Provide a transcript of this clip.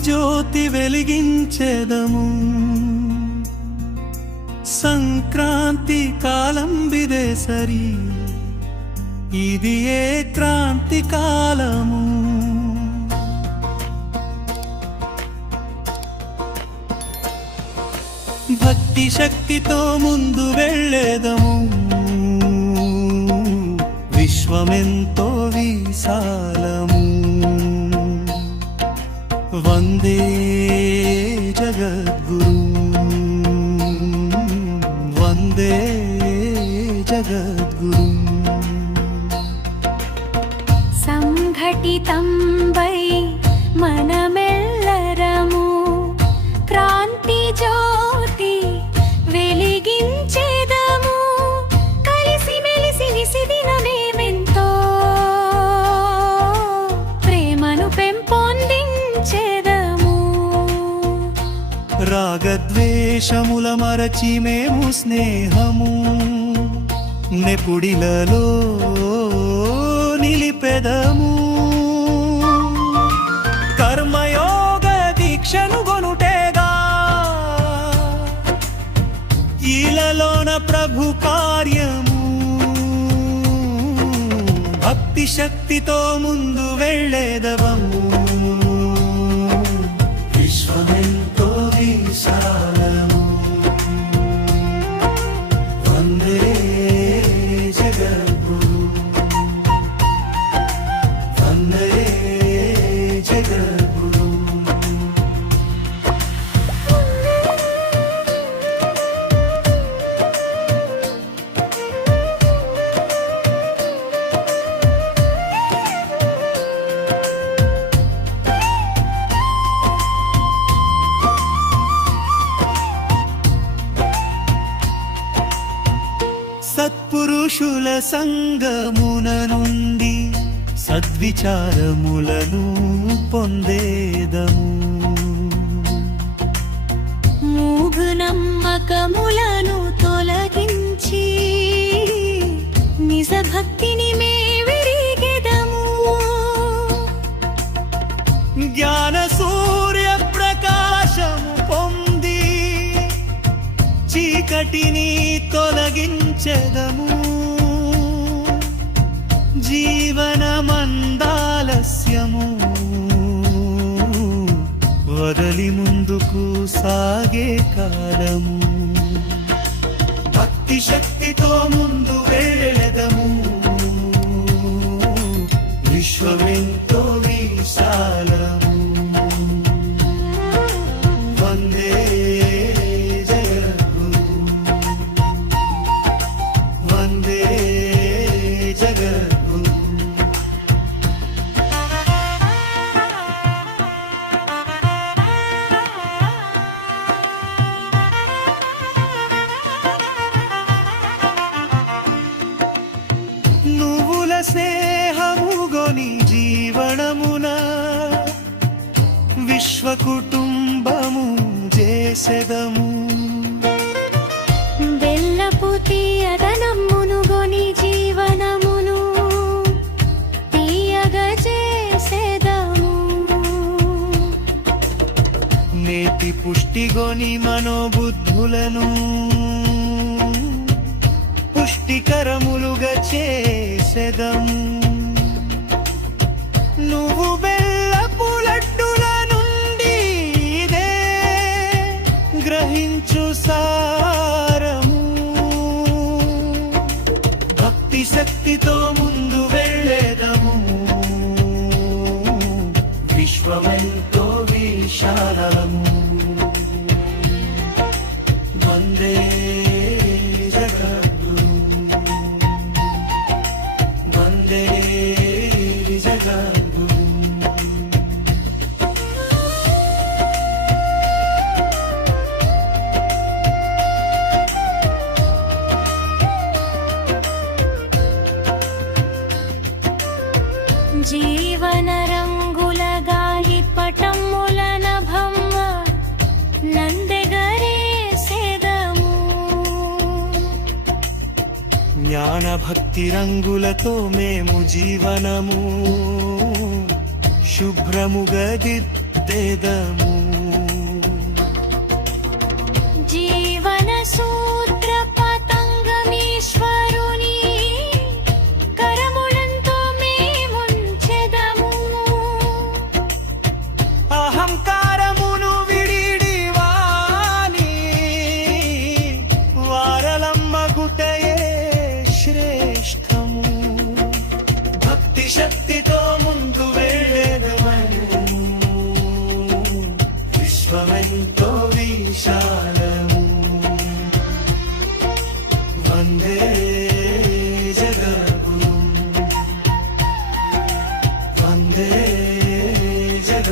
జ్యోతి వెలిగించెదము. సంక్రాంతి కాలం విదేశరి ఇది ఏ క్రాంతి కాలము? భక్తి శక్తితో ముందు వెళ్ళేదము. విశ్వమెంతో వీసా వందే జగద్గురు. సంఘటితం వై మనమెల్లరము క్రాంతి జ్యోతి వెలిగించేదము. కలిసి మెలిసి నిసిదినమేమెంతో ప్రేమను పెంపొందించేదము. ద్వేషముల మరచి మేము స్నేహము. నెపుడిలలో నిలిపెదము. కర్మయోగ దీక్షను గొనుటేగా. ఈలలోన ప్రభు కార్యము. భక్తి శక్తితో ముందు వెళ్ళేదవము. విశ్వమెంతో విశాలము సత్పురుషుల సంగమున నుండి సద్విచారములను పొందేదము. మూగు నమ్మకములను తొలగించి నిజ భక్తిని మే విరిగెదము జ్ఞాన సూర్య ప్రకాశము పొంది చీకటిని తొలగించెదము జీవనమందాలస్యము. వదలి ముందుకు సాగే కాలము. భక్తి శక్తితో ముందు వేళదము విశ్వమెంతో విశాలము. వందే స్నేహముగొని జీవనమున విశ్వ కుటుంబము చేసెదము. బెల్లపు తీయదనమ్మును గొని జీవనమును తీయగా చేసేదము. నేటి పుష్టిగొని మనోబుద్ధులను పుష్టికరములుగా చేసెదం. నువ్వు బెల్ల జ్ఞాన భక్తి రంగులతో మేము జీవనము. శుభ్రముగా దిద్ద ఎంతో విశాలము వందే జగగుణం వందే జగ